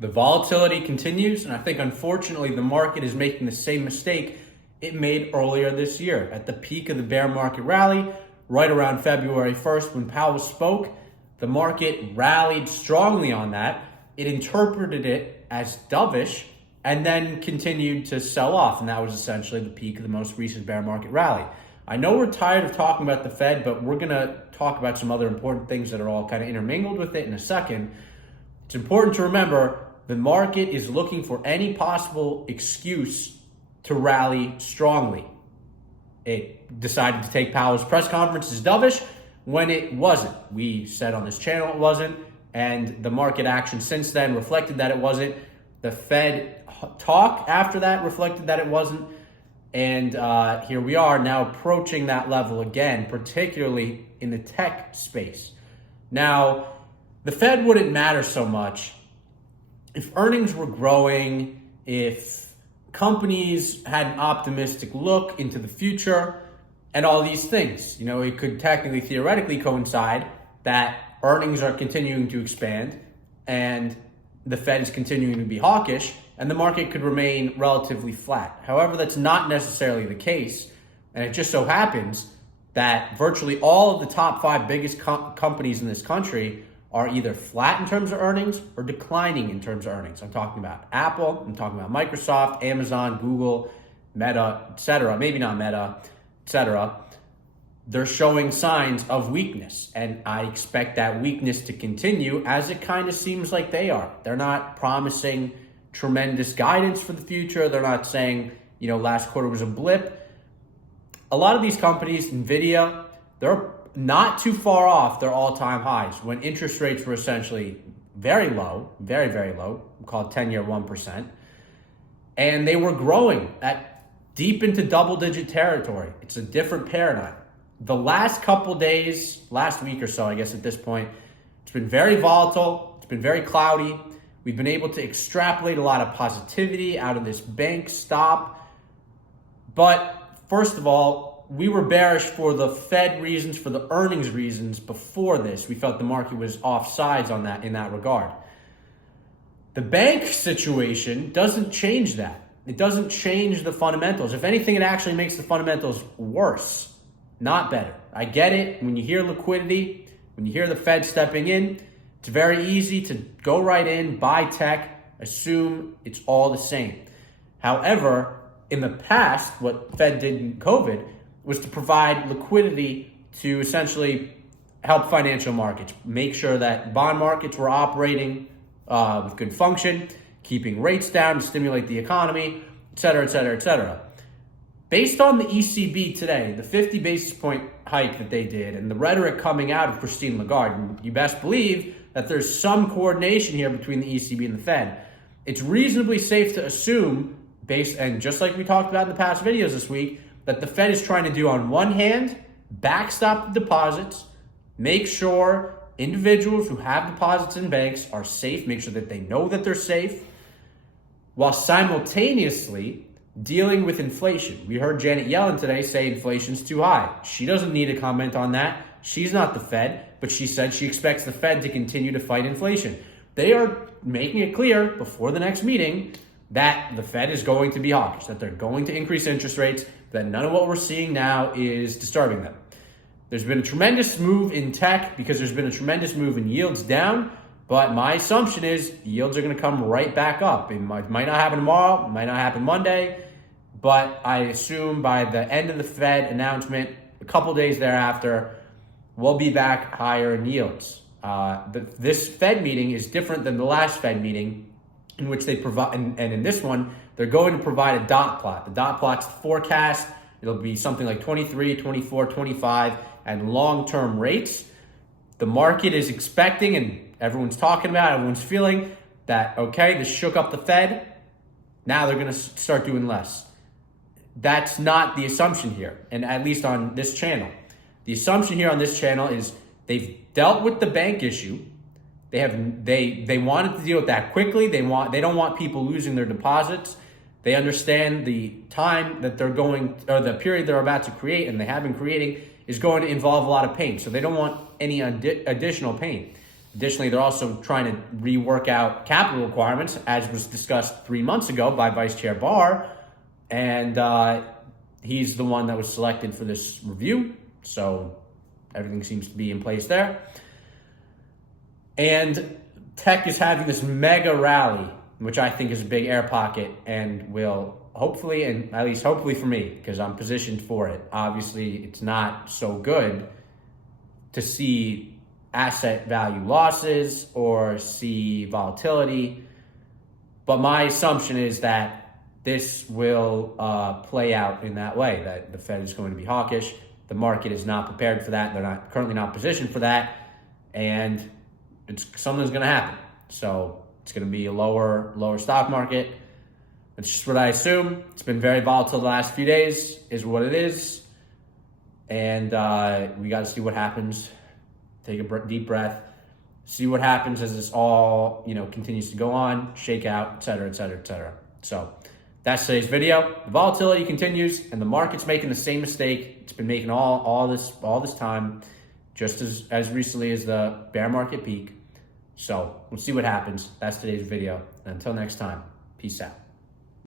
The volatility continues, and I think unfortunately the market is making the same mistake it made earlier this year. At the peak of the bear market rally, right around February 1st when Powell spoke, the market rallied strongly on that. It interpreted it as dovish and then continued to sell off, and that was essentially the peak of the most recent bear market rally. I know we're tired of talking about the Fed, but we're going to talk about some other important things that are all kind of intermingled with it in a second. It's important to remember the market is looking for any possible excuse to rally strongly. It decided to take Powell's press conference as dovish when it wasn't. We said on this channel it wasn't, and the market action since then reflected that it wasn't. The Fed talk after that reflected that it wasn't. And here we are now approaching that level again, particularly in the tech space. Now, the Fed wouldn't matter so much if earnings were growing, if companies had an optimistic look into the future, and all these things. You know, it could technically, theoretically coincide that earnings are continuing to expand and the Fed is continuing to be hawkish, and the market could remain relatively flat. However, that's not necessarily the case, and it just so happens that virtually all of the top 5 biggest companies in this country are either flat in terms of earnings or declining in terms of earnings. I'm talking about Apple, I'm talking about Microsoft, Amazon, Google, Meta, etc. Maybe not Meta, etc. They're showing signs of weakness, and I expect that weakness to continue, as it kind of seems like they are. They're not promising tremendous guidance for the future. They're not saying, last quarter was a blip. A lot of these companies, Nvidia, they're not too far off their all-time highs when interest rates were essentially very low, very, very low, called 10-year 1%. And they were growing at deep into double-digit territory. It's a different paradigm. The last couple days, last week or so, I guess at this point, it's been very volatile. It's been very cloudy. We've been able to extrapolate a lot of positivity out of this bank stop. But first of all, we were bearish for the Fed reasons, for the earnings reasons before this. We felt the market was offsides on that in that regard. The bank situation doesn't change that. It doesn't change the fundamentals. If anything, it actually makes the fundamentals worse, not better. I get it. When you hear liquidity, when you hear the Fed stepping in, it's very easy to go right in, buy tech, assume it's all the same. However, in the past, what Fed did in COVID was to provide liquidity to essentially help financial markets, make sure that bond markets were operating with good function, keeping rates down to stimulate the economy, et cetera, et cetera, et cetera. Based on the ECB today, the 50 basis point hike that they did and the rhetoric coming out of Christine Lagarde, you best believe that there's some coordination here between the ECB and the Fed. It's reasonably safe to assume, and just like we talked about in the past videos this week, that the Fed is trying to do, on one hand, backstop the deposits, make sure individuals who have deposits in banks are safe, make sure that they know that they're safe, while simultaneously dealing with inflation. We heard Janet Yellen today say inflation's too high. She doesn't need to comment on that. She's not the Fed, but she said she expects the Fed to continue to fight inflation. They are making it clear before the next meeting that the Fed is going to be hawkish, that they're going to increase interest rates, that none of what we're seeing now is disturbing them. There's been a tremendous move in tech because there's been a tremendous move in yields down, but my assumption is yields are going to come right back up. It might not happen tomorrow, it might not happen Monday, but I assume by the end of the Fed announcement, a couple days thereafter, we'll be back higher in yields. This Fed meeting is different than the last Fed meeting, in which they provide, and in this one, they're going to provide a dot plot. The dot plot's the forecast. It'll be something like 23, 24, 25, and long-term rates. The market is expecting, and everyone's talking about, everyone's feeling that, okay, this shook up the Fed. Now they're going to start doing less. That's not the assumption here, and at least on this channel. The assumption here on this channel is they've dealt with the bank issue. They wanted to deal with that quickly. They don't want people losing their deposits. They understand the time that they're going, or the period they're about to create, and they have been creating, is going to involve a lot of pain. So they don't want any additional pain. Additionally, they're also trying to rework out capital requirements, as was discussed 3 months ago by Vice Chair Barr, and he's the one that was selected for this review. So everything seems to be in place there. And tech is having this mega rally, which I think is a big air pocket and will hopefully, and at least hopefully for me, because I'm positioned for it. Obviously, it's not so good to see asset value losses or see volatility. But my assumption is that this will play out in that way, that the Fed is going to be hawkish. The market is not prepared for that. They're currently not positioned for that. And something's going to happen. So it's going to be a lower stock market. It's just what I assume. It's been very volatile the last few days, is what it is. And we got to see what happens. Take a deep breath. See what happens as this all, continues to go on, shake out, et cetera, et cetera, et cetera. So that's today's video. The volatility continues, and the market's making the same mistake it's been making all this time, just as recently as the bear market peak. So we'll see what happens. That's today's video. And until next time, peace out.